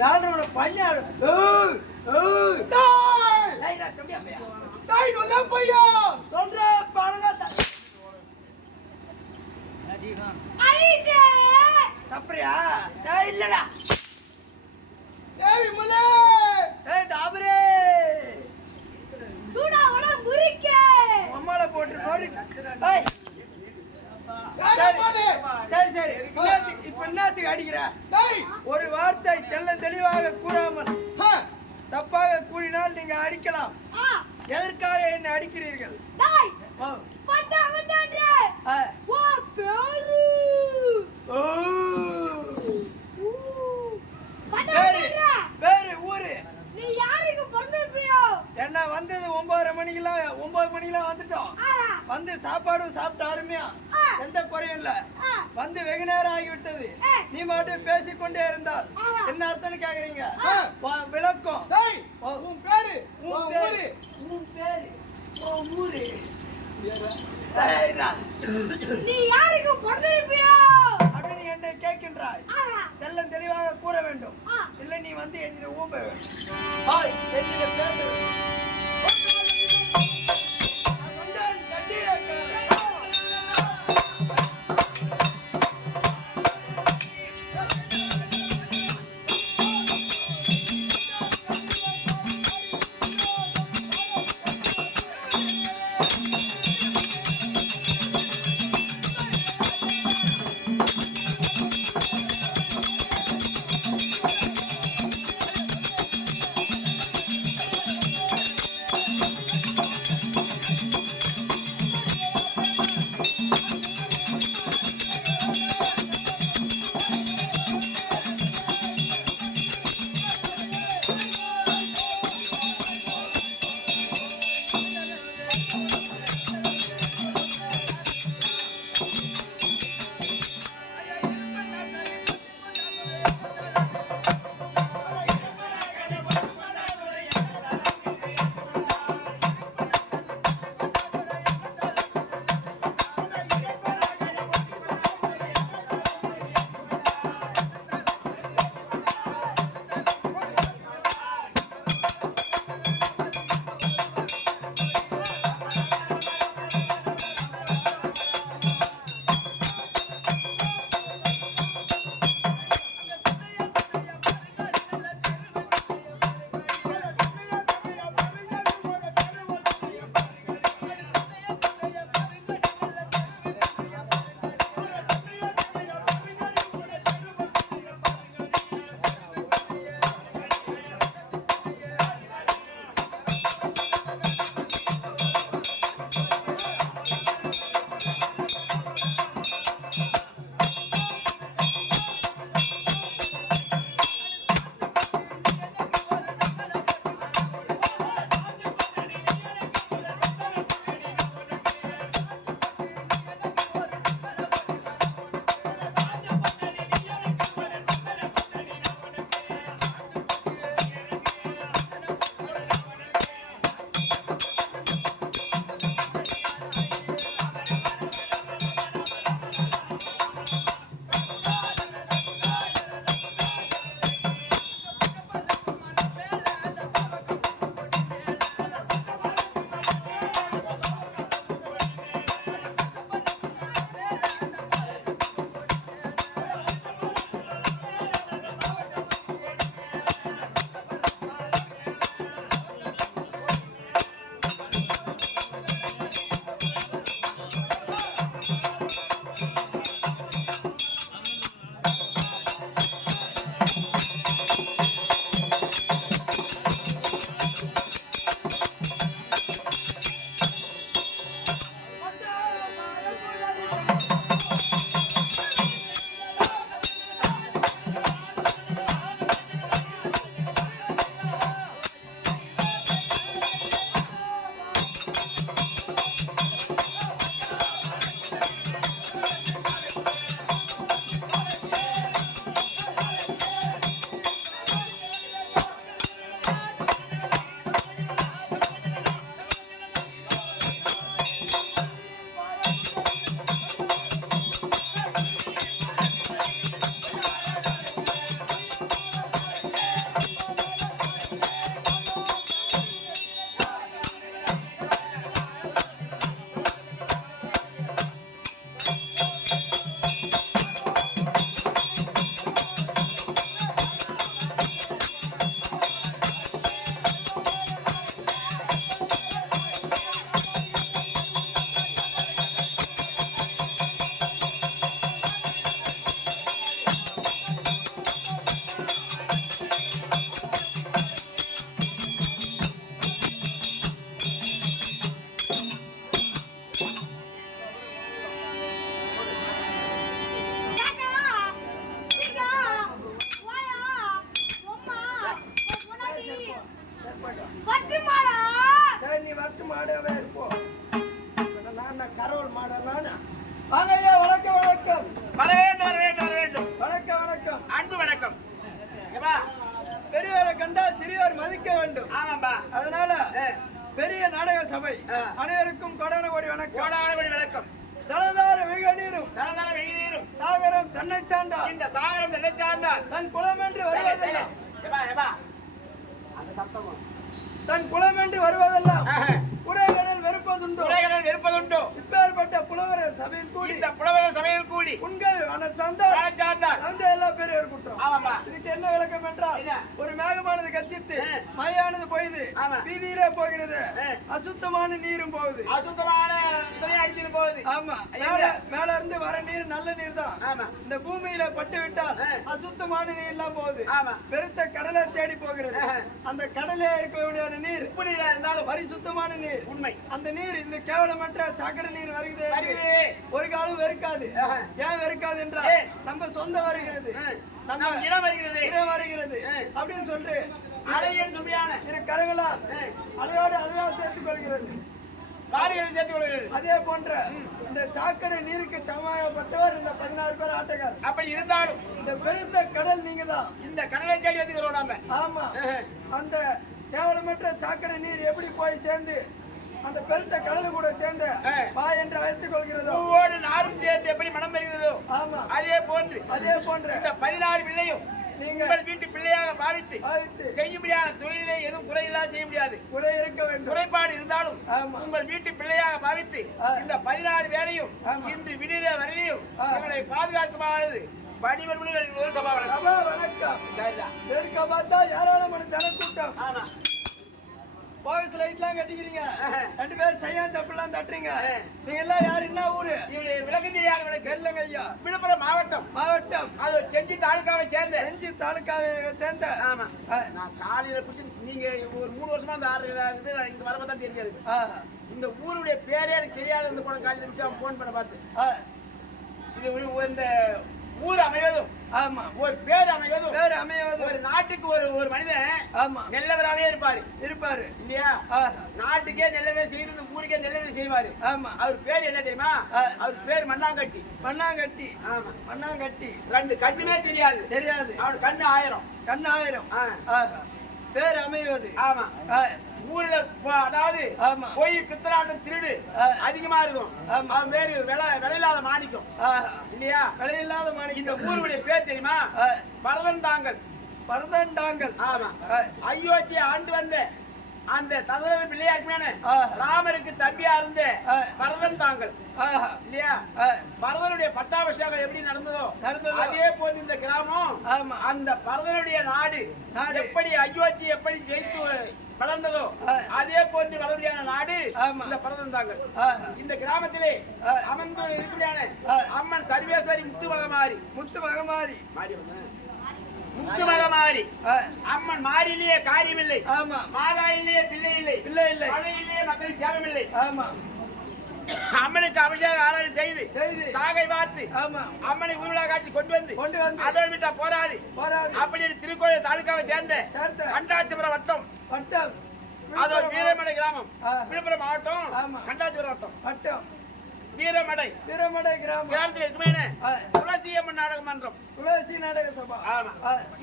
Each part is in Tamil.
யாரோட பையன் பையா சொல்ற பாருங்க சப்பரியா இல்லடா ஏய் முலே ஏய் டாபரே சூடா வட முறிக்கே அம்மால போட்டு நோரி ஏய் சரி சரி இப்ப என்னத்துக்கு அடிக்கிற ஒரு வார்த்தை தெளிவாக கூறாமல் தப்பாக கூறினால் நீங்க அடிக்கலாம். எதற்காக என்ன அடிக்கிறீர்கள்? பேரு ஊரு என்ன வந்தது 9 மணிக்கெல்லாம் வந்துட்டோம். வந்து சாப்பாடும் சாப்பிட்டு அருமையா எந்த குறையும் இல்ல. வந்து வெகு நேரம் ஆகிவிட்டது. நீ மட்டும் பேசிக்கொண்டே இருந்தால் என்ன அர்த்தம்னு கேக்குறீங்க? விளக்கம். உன் பேரு ஊரு நீ யாருக்கு பிறந்திருப்பியோ அப்படின்னு என்னை கேட்கின்றாய். எல்லாம் தெளிவாக கூற வேண்டும். இல்லை நீ வந்து என்னிட ஊம்ப வேண்டும். என்னிட பேச வேண்டும். வணக்கம் தலதார வெகு நீரும் சாகரம் தன்னை சார்ந்தார் தன் குலம் என்று வருவதெல்லாம் தன் குலம் என்று வருவதெல்லாம் குறைகடல் வெறுப்பதுண்டோ இப்பேற்பட்ட புலவர் சபையில் கூடி உங்கள் சார்ந்தார் எல்லா பேரும் குற்றம். இதுக்கு என்ன விளக்கம் என்றால், ஒரு மேகமானது கட்சித்து மழையானது பொய்து வீதியிலே போகிறது, அசுத்தமான நீரும் போகுது. ஆமா, மேல இருந்து வர நீர் நல்ல நீர் தான். இந்த பூமியில பட்டு விட்டால் அசுத்தமான நீர் எல்லாம் போகுது, பெருத்த கடலை தேடி போகிறது. அந்த கடலே இருக்க நீர் இருந்தாலும் பரிசுத்தமான நீர் உண்மை. அந்த நீர் இந்த கேவலமற்ற சாக்கடை நீர் வருகிறது, ஒரு காலம் வெறுக்காது. ஏன் வெறுக்காது என்றால், நம்ம சொந்த வருகிறது, நம்ம இடம் வருகிறது அப்படின்னு சொல்லிட்டு இரு கரங்களால் அலையோடு அலையோடு சேர்த்துக் கொள்கிறது. அதே போன்ற இந்த சாக்கடை நீருக்கு சமமாகப்பட்டவர் இந்த 16 பேர் ஆட்டக்கார். அப்படி இருந்தாலும் இந்த பெருத்த கடல் நீங்க தான். இந்த கடலை தேடி வந்துக்கிறோம் நாம. ஆமா, அந்த கேவலமற்ற சாக்கடை நீர் எப்படி போய் சேர்ந்து அந்த பெருத்த கடல் கூட சேர்ந்து வா என்று அழைத்துக் கொள்கிறதோ, நாரும் சேர்ந்து எப்படி மனம் பெறுகிறதோ, ஆமா, அதே போன்று இந்த 16 பிள்ளையும் நீங்கள் வீட்டு பிள்ளையாக பாவித்து செய்யும்படியான தொழிலை எதுவும் குறையில்லாத செய்ய முடியாது. குறை இருக்க வேண்டும், குறைபாடு இருந்தாலும் உங்கள் வீட்டு பிள்ளையாக பாவித்து இந்த 16 பேரையும் இன்று விடுதலை வரையிலும் உங்களை பாதுகாக்குமாறு பணிவன்முறைகள் சபா வணக்கம். சரிதான், ஏராளமான ஜனக்கூட்டம். ஆமா, போலீஸ் லைட்லாம் கட்டிக்கிறீங்க, 2 பேர் செய்ய தப்புலாம் தட்டுறீங்க. நீங்க எல்லாம் யாரு, என்ன ஊரு? விளக்குது யாரு? கேரளங்க ஐயா, விழுப்புரம் மாவட்டம் அது செஞ்சி தாலுக்காவை சேர்ந்த. ஆமா, நான் காலையில புடிச்சு நீங்க ஒரு 3 வருஷமா அந்த ஆறுல இருந்து இங்க வரப்பதான் தெரியாது. இந்த ஊருடைய பேரே எனக்கு தெரியாது. இந்த கூட காலையில இருந்துச்சு போன் பண்ண பார்த்து இது இந்த ஊர் அமைவதும், ஆமா, ஒரு பேர் அமைவதும் ஒரு நாட்டுக்கு ஒரு மனிதன், ஆமா, நல்லவராகவே இருப்பாரு இல்லையா? நாட்டுக்கே நல்லவே செய்யறது, ஊருக்கே நல்லவே செய்வாரு. ஆமா, அவர் பேர் என்ன தெரியுமா? அவர் பேர் மண்ணாங்கட்டி. ஆமா, மண்ணாங்கட்டி. 2 கண்ணுமே தெரியாது. அவர் கண்ணு 1000 பேர் அமைவது. ஆமா, ஊர்ல அதாவது போய் பித்தலாட்டம் திருடு அதிகமா இருக்கும். அவன் பேரு விலையில்லாத மாணிக்கம் இல்லையா? விலையில்லாத மாணிக்கம். இந்த ஊருடைய பேர் தெரியுமா? பரதன்டாங்கல். ஆமா, அயோத்தியை ஆண்டு வந்த அந்த தசரத பிள்ளையாருக்குமே ராமருக்கு தம்பியா இருந்த பரதன் தாங்கள் இல்லையா? பரதனுடைய பட்டாபிஷேகம் எப்படி நடந்ததோ அதே போது இந்த கிராமம், அந்த பரதனுடைய நாடு எப்படி அயோத்தி எப்படி ஜெயித்து வளர்ந்ததோ அதே போன்று வளர்ச்சியான நாடு இந்த பரதன் தாங்கள். இந்த கிராமத்திலே அமர்ந்து இருக்கிறான அம்மன் சர்வேஸ்வரி முத்துமகமாரி அம்மன் மாறிலேயே காரியமில்லை, மாதாயிலேயே பிள்ளை இல்லை, மழையிலேயே மக்கள் சேவமில்லை. அம்மனுக்கு அபிஷேக ஆராதனை செய்து சாகை பார்த்து அம்மனை ஊர்வலா காட்சி கொண்டு வந்து அதோடு விட்டா போராது அப்படின்னு திருக்கோயில் தாலுக்காவை சேர்ந்த கண்டாச்சிபுரம் வட்டம், அதோ வீரமடை கிராமம், விழுப்புரம் மாவட்டம், கண்டாச்சிபுரம் வட்டம், வீரமடை கிராமத்தில் இருக்குமே துளசி அம்மன் நாடக மன்றம், துளசி நாடக சபா.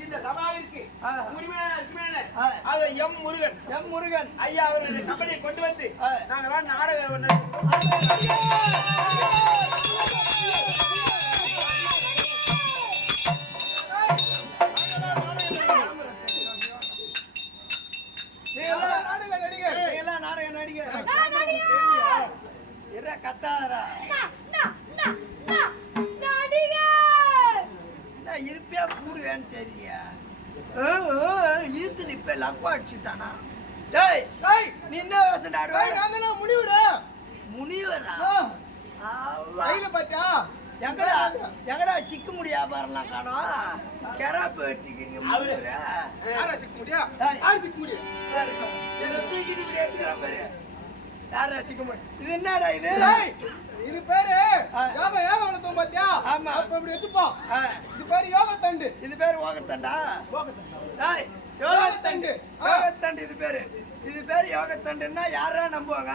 இந்த சபாவிற்கு உரிமையாளர் இருக்குமே அது எம் முருகன் ஐயா அவருடைய கம்பெனியை கொண்டு வந்து நாங்கள் நாடக கத்தாரா இருப்பியா கூடுவேன்னு தெரியா? இருக்குது இப்ப லப்பா அடிச்சுட்டானா? நீ என்ன பேசுறாரு? முனிவரா? எங்கடா சிக்க முடியா பாருலாம் காணோம். கெராப்பு வெட்டிக்கிறீங்க. எடுத்துக்கிறேன் பாரு. யார சிக்க முடியும்? இது என்னடா இது பேரு யோகத்தண்டு. பாத்தியா? ஆமா, அப்ப இப்படி வெச்சுப்போம். இது பேரு யோகத்தண்டு. இது பேரு யோகத்தண்டா? யோகத்தண்டு இது பேரு யோகத்தண்டுன்னா யாரா நம்புவாங்க?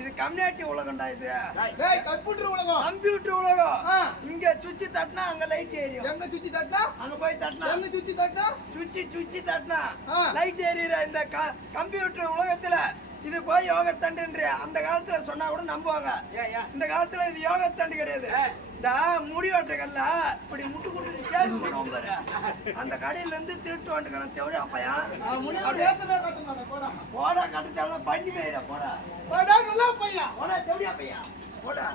இது கம்யூனிட்டி உலகம்டா. இது கம்ப்யூட்டர் உலகம். இங்க சுவிட்ச் தட்டினா அங்க லைட் எரியும். எங்க சுவிட்ச் தட்டினா அங்க போய் தட்டினா எங்க சுவிட்ச் தட்டினா சுவிட்ச் தட்டினா லைட் எரியுற இந்த கம்ப்யூட்டர் உலகத்துல இது போய் யோகத்தண்டு அந்த காலத்துல சொன்னா கூட நம்புவாங்க. இந்த காலத்துல இது யோகத்தண்டு கிடையாது. இந்த முடி வெட்டுக்கல்ல இப்படி முட்டு கொடுத்து ஷேவ் பண்ணுவோம் பாரு, அந்த கடையில இருந்து திருட்டு வந்துக்கிறேன் தேவை அப்பையா போடா கட்டுத்தால பண்ணி மேயிட போடா போடா தேவையா பையா போடா.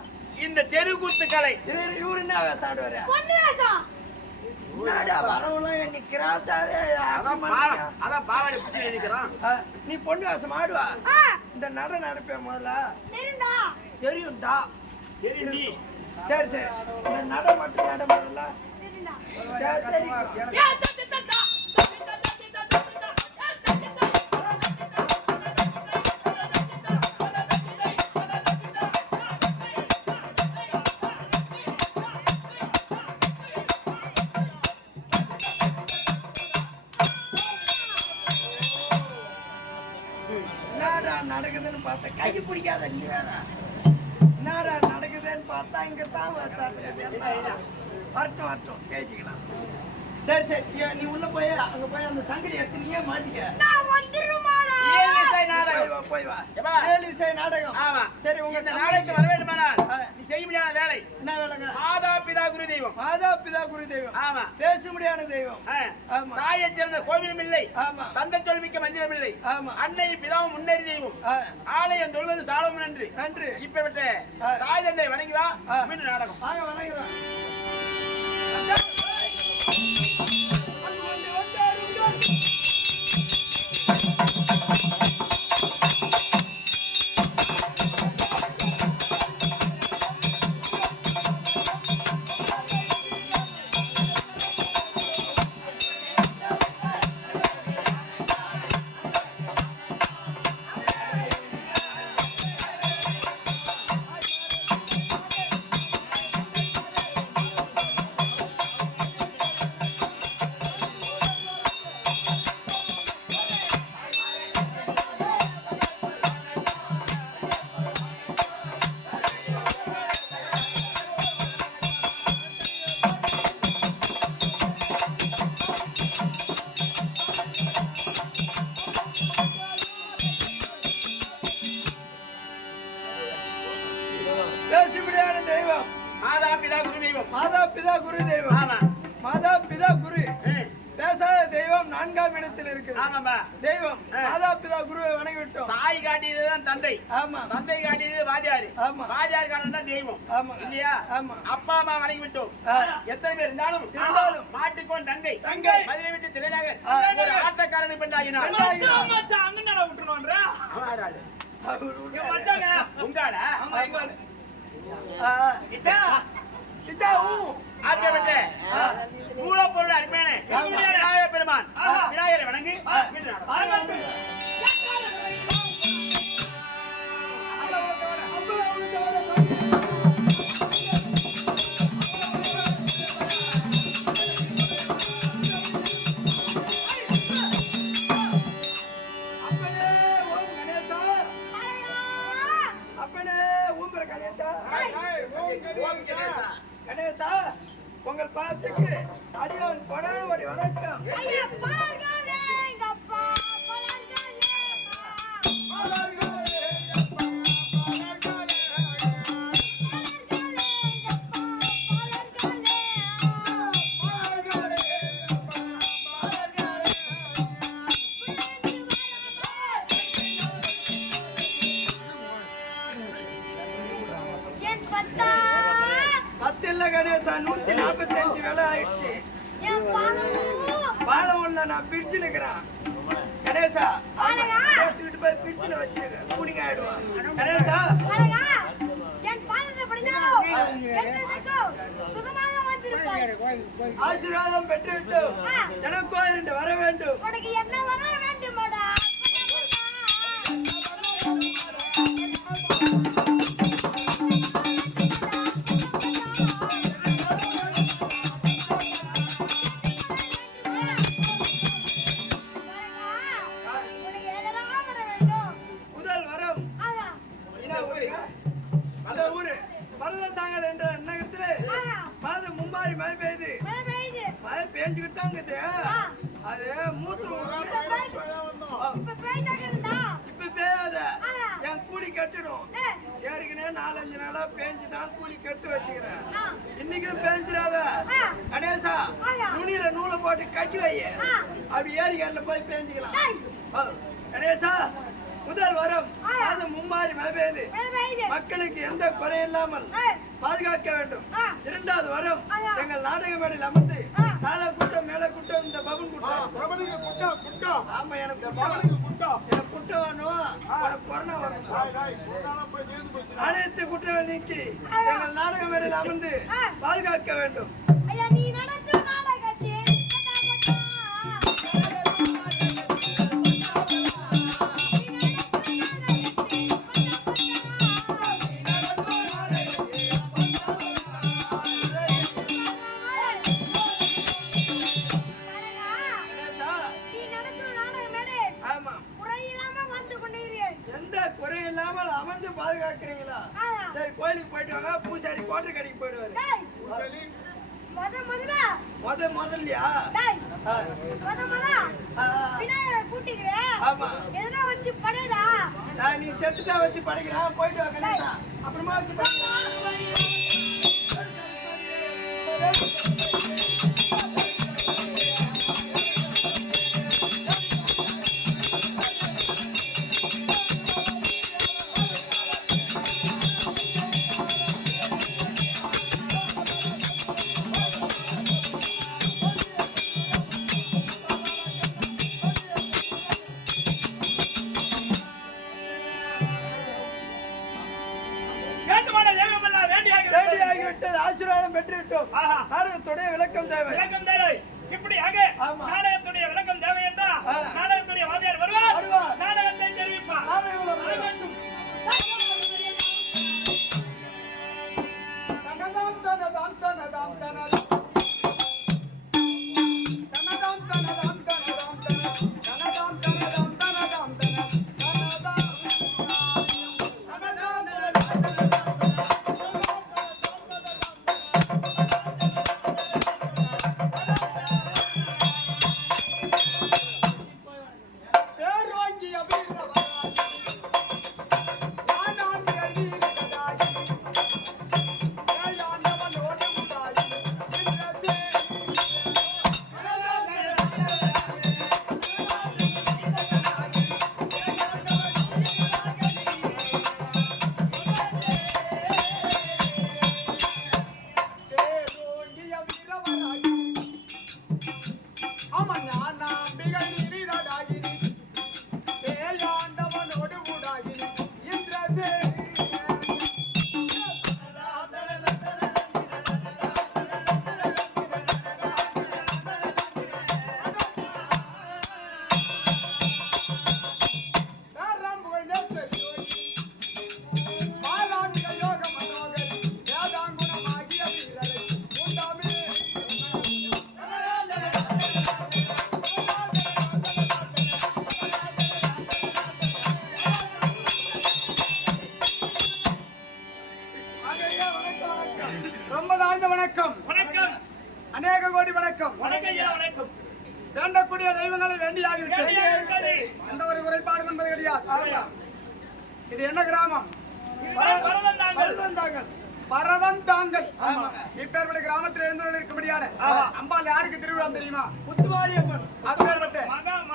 இந்த தெருக்கூத்து கலை இவரு என்ன சாப்பிடுவாரு வரவெல்லாம் நீ கிராஸாவே அதான் பாவாடை பிடிச்சி நினைக்கிறான். நீ பொண்ணு வாசம் ஆடுவா. இந்த நட நடப்பேன் முதல்ல தெரியும்டா. சரி சரி இந்த நட மட்டும் நட முதல்ல நடக்குதுன்னு பார்த்தா கை பிடிக்காத நீ வேற என்னடா நடக்குதுன்னு பார்த்தா இங்கதான் வரட்டும் வரட்டும் பேசிக்கலாம். சரி சரி நீ உள்ள போய் அங்க போய் அந்த சங்கடி எடுத்து நீயே மாட்டிக்க. போய் வா நாடகம். சரி உங்க நாடகத்துக்கு வர வேண்டுமானால் நீ செய்ய முடியாத வேலை என்ன வேலைங்க? மாதா பிதா குரு தெய்வம். மாதா பிதா குரு தெய்வம். ஆமா பேச முடியாத தெய்வம். ஆமா தாயை சேர்ந்த கோவிலும் இல்லை. ஆமா தந்தை சொல்மிக்க மந்திரம் இல்லை. ஆமா அன்னை பிதாவும் முன்னேறி தெய்வம். ஆலயம் தொழுவது சாலவும் நன்று நன்று. இப்ப விட்டு தாய் தந்தை வணங்கி வா. மீண்டும் நாடகம் வணங்குறேன். மாதா பிதா குரு தெய்வம். மாதா பிதா குரு பேசாத தெய்வம் 4ஆம் இடத்தில் இருக்கு. தெய்வம் மாதா பிதா குருவை வணங்கி விட்டோம். தாய் காட்டியதுதான் தந்தை. ஆமா தந்தை காட்டியது வாத்தியார். ஆமா வாத்தியார் காட்டியதுதான் தெய்வம். ஆமா இல்லையா? ஆமா அப்பா அம்மா வணங்கி விட்டோம். எத்தனை பேர் இருந்தாலும் மாட்டுக்கோன் தங்கை மதுரை விட்டு திரைநகர் ஒரு ஆட்டக்காரனை பெண்டாகினார். உங்காடா மூலப்பொருள் அருமையான விநாயகர் பெருமான் விநாயகரை வணங்கி உங்கள் பாத்துக்கு அடியவன் கொடாடி வணக்கம். கணேசா 145 வேலை ஆயிடுச்சு. பாலம் ஒண்ணு நான் பிரிச்சு நிக்கிறேன். கணேசா பேசிக்கிட்டு போய் பிரிச்சு வச்சிருக்க கூடிங்க ஆயிடுவான். கணேசா ஆசீர்வாதம் பெற்றுவிட்டு எனக்கோ 2 வர வேண்டும். அது மூத்து இப்ப பேயாத கட்டிடும். ஏற்கனவே 4-5 நாளா பேஞ்சுதான் கூலி கட்டு வச்சுக்கிறேன். இன்னைக்கும் பேஞ்சிடாத கணேசா, நுனியில நூலை போட்டு கட்டி வை. அப்படி ஏரிகள்ல போய் பேஞ்சுக்கலாம். கணேசா, முதல் வரம் அது மும்மாரி மழை பெய்து மக்களுக்கு எந்த குறை இல்லாமல் பாதுகாக்க வேண்டும். 2வது வரம் எங்கள் நாடக மேடையில் அமர்ந்து நாளை கூட்டம் மேல கூட்டம் இந்த பவன் கூட்டம். ஆமா, எனக்கு குட்டம் வரணும், கொரோனா வரணும். அனைத்து குற்றங்கள் நீக்கி எங்கள் நாடக மேடையில் அமர்ந்து பாதுகாக்க வேண்டும். பாதுகாக்கிறீங்களா? சரி, கோயிலுக்கு போயிட்டு வாங்க. பூசாரி கோட்டை கடைக்கு போயிடுவாரு. முதல்லையா? ஆமா, நீ செத்துட்டா வச்சு படைக்கலாம். போயிட்டு வாங்க, அப்புறமா வச்சு படிக்கலாம். ஆசீர்வாதம் பெற்றுவிட்டோம். நாடகத்துடைய விளக்கம் தேவை. இப்படியாக நாடகத்துடைய விளக்கம் தேவை என்றால் நாடகத்துடைய வாத்தியார் வருவார், நாடகத்தை தெரிவிப்பார். அநேக கோடி வணக்கம். வேண்டக்கூடிய தெய்வங்களை வேண்டியாகிவிட்டது. எந்த ஒரு குறைபாடும் என்பது கிடையாது. இது என்ன கிராமம்? பரதந்தாங்கல். இப்பேற்பட்ட கிராமத்தில் எழுந்து இருக்கும்படியான அம்பாள் யாருக்கு திருவிழா தெரியுமா? முத்துமாரியம்மன். அப்பேற்பட்ட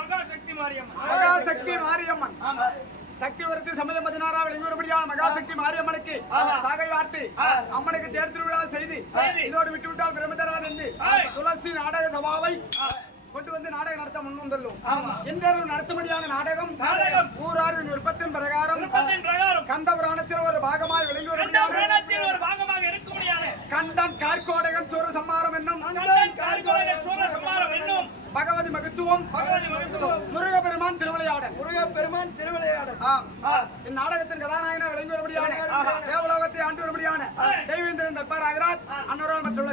மகாசக்தி மாரியம்மன். மகாசக்தி மாரியம்மன். சக்திவரத்து சமயம் 16 வெளியூறுபடியான மகாசக்தி மாரியம்மனுக்கு சாகை வார்த்தை அம்மனுக்கு தேர் திருவிழா செய்து இதோடு விட்டுவிட்டால் பிரமதராது என்று துளசி நாடக சபாவை கொண்டு வந்து நாடகம் நடத்த முன்வந்துள்ளோம். இன்றும் நடத்தும்படியான நாடகம் ஊராரின் விருப்பத்தின் பிரகாரம் கந்த புராணத்தில் ஒரு பாகமாய் விளங்குவதற்கான கண்டன் கார்கோடகன் சூர சம்மாரம் என்னும் பகவதி மகத்துவம் முருகப்பெருமான் திருவிளையாடல். இந்நாடகத்தின் கதாநாயகனாக விளங்கி வரும்படியான தேவலோகத்தை ஆண்டு வரும்படியான தெய்வேந்திரன் தற்பாராகிறார். அன்னரோல் மற்றும்